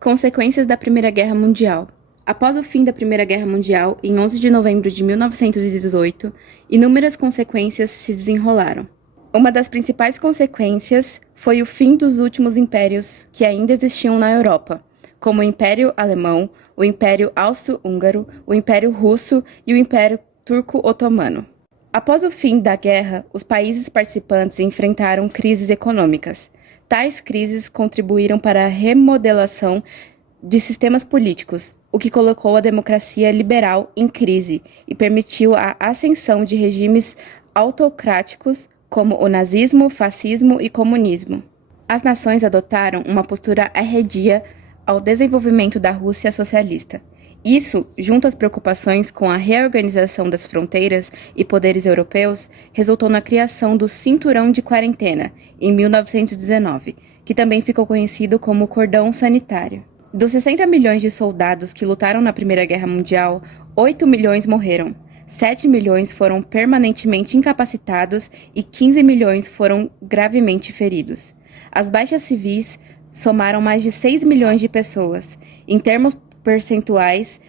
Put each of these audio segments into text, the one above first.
Consequências da Primeira Guerra Mundial. Após o fim da Primeira Guerra Mundial, em 11 de novembro de 1918, inúmeras consequências se desenrolaram. Uma das principais consequências foi o fim dos últimos impérios que ainda existiam na Europa, como o Império Alemão, o Império Austro-Húngaro, o Império Russo e o Império Turco-Otomano. Após o fim da guerra, os países participantes enfrentaram crises econômicas. Tais crises contribuíram para a remodelação de sistemas políticos, o que colocou a democracia liberal em crise e permitiu a ascensão de regimes autocráticos como o nazismo, fascismo e comunismo. As nações adotaram uma postura arredia ao desenvolvimento da Rússia socialista. Isso, junto às preocupações com a reorganização das fronteiras e poderes europeus, resultou na criação do Cinturão de Quarentena, em 1919, que também ficou conhecido como Cordão Sanitário. Dos 60 milhões de soldados que lutaram na Primeira Guerra Mundial, 8 milhões morreram, 7 milhões foram permanentemente incapacitados e 15 milhões foram gravemente feridos. As baixas civis somaram mais de 6 milhões de pessoas. Em termos percentuais,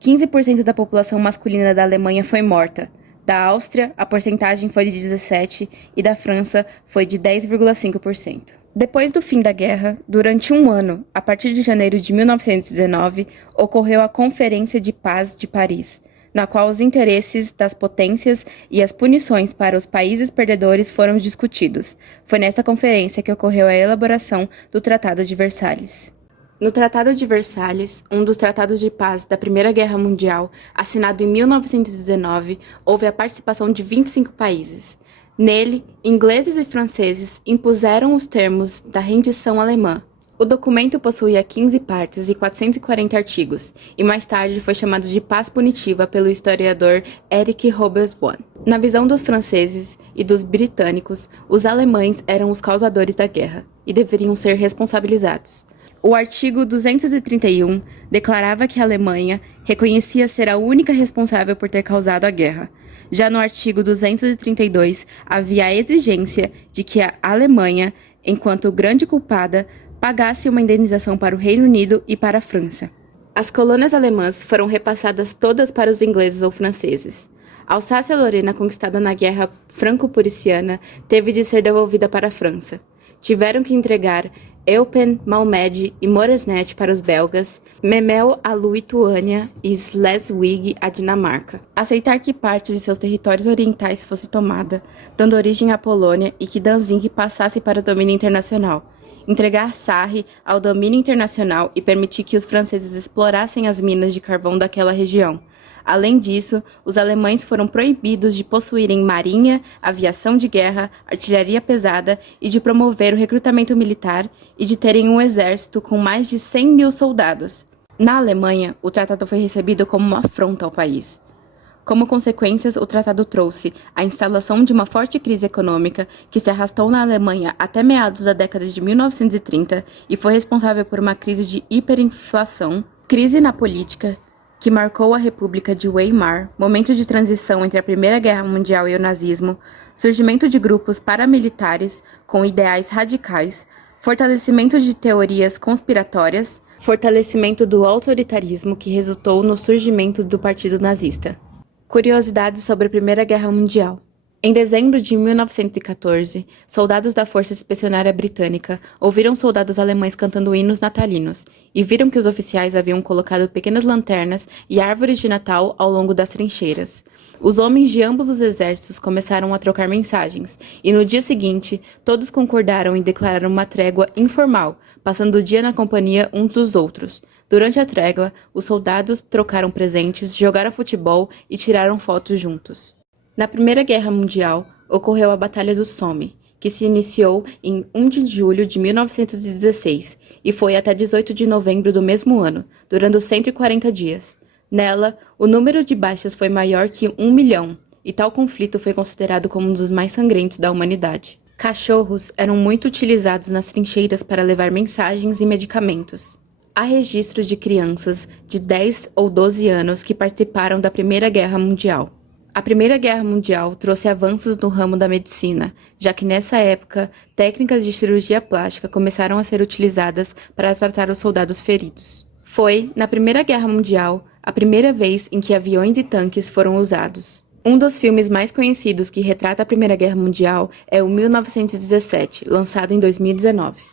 15% da população masculina da Alemanha foi morta. Da Áustria, a porcentagem foi de 17% e da França foi de 10,5%. Depois do fim da guerra, durante um ano, a partir de janeiro de 1919, ocorreu a Conferência de Paz de Paris, na qual os interesses das potências e as punições para os países perdedores foram discutidos. Foi nesta conferência que ocorreu a elaboração do Tratado de Versalhes. No Tratado de Versalhes, um dos tratados de paz da Primeira Guerra Mundial, assinado em 1919, houve a participação de 25 países. Nele, ingleses e franceses impuseram os termos da rendição alemã. O documento possuía 15 partes e 440 artigos, e mais tarde foi chamado de paz punitiva pelo historiador Eric Hobsbawm. Na visão dos franceses e dos britânicos, os alemães eram os causadores da guerra e deveriam ser responsabilizados. O artigo 231 declarava que a Alemanha reconhecia ser a única responsável por ter causado a guerra. Já no artigo 232, havia a exigência de que a Alemanha, enquanto grande culpada, pagasse uma indenização para o Reino Unido e para a França. As colônias alemãs foram repassadas todas para os ingleses ou franceses. A Alsácia-Lorena, conquistada na Guerra Franco-Prussiana, teve de ser devolvida para a França. Tiveram que entregar Eupen, Malmedy e Moresnet para os belgas, Memel à Lituânia e Schleswig à Dinamarca. Aceitar que parte de seus territórios orientais fosse tomada, dando origem à Polônia, e que Danzig passasse para o domínio internacional. Entregar Sarre ao domínio internacional e permitir que os franceses explorassem as minas de carvão daquela região. Além disso, os alemães foram proibidos de possuírem marinha, aviação de guerra, artilharia pesada e de promover o recrutamento militar e de terem um exército com mais de 100 mil soldados. Na Alemanha, o tratado foi recebido como uma afronta ao país. Como consequências, o tratado trouxe a instalação de uma forte crise econômica que se arrastou na Alemanha até meados da década de 1930 e foi responsável por uma crise de hiperinflação, crise na política, que marcou a República de Weimar, momento de transição entre a Primeira Guerra Mundial e o nazismo, surgimento de grupos paramilitares com ideais radicais, fortalecimento de teorias conspiratórias, fortalecimento do autoritarismo que resultou no surgimento do Partido Nazista. Curiosidades sobre a Primeira Guerra Mundial. Em dezembro de 1914, soldados da Força Expedicionária Britânica ouviram soldados alemães cantando hinos natalinos e viram que os oficiais haviam colocado pequenas lanternas e árvores de Natal ao longo das trincheiras. Os homens de ambos os exércitos começaram a trocar mensagens e no dia seguinte, todos concordaram em declarar uma trégua informal, passando o dia na companhia uns dos outros. Durante a trégua, os soldados trocaram presentes, jogaram futebol e tiraram fotos juntos. Na Primeira Guerra Mundial, ocorreu a Batalha do Somme, que se iniciou em 1 de julho de 1916 e foi até 18 de novembro do mesmo ano, durando 140 dias. Nela, o número de baixas foi maior que 1 milhão, e tal conflito foi considerado como um dos mais sangrentos da humanidade. Cachorros eram muito utilizados nas trincheiras para levar mensagens e medicamentos. Há registros de crianças de 10 ou 12 anos que participaram da Primeira Guerra Mundial. A Primeira Guerra Mundial trouxe avanços no ramo da medicina, já que nessa época, técnicas de cirurgia plástica começaram a ser utilizadas para tratar os soldados feridos. Foi, na Primeira Guerra Mundial, a primeira vez em que aviões e tanques foram usados. Um dos filmes mais conhecidos que retrata a Primeira Guerra Mundial é o 1917, lançado em 2019.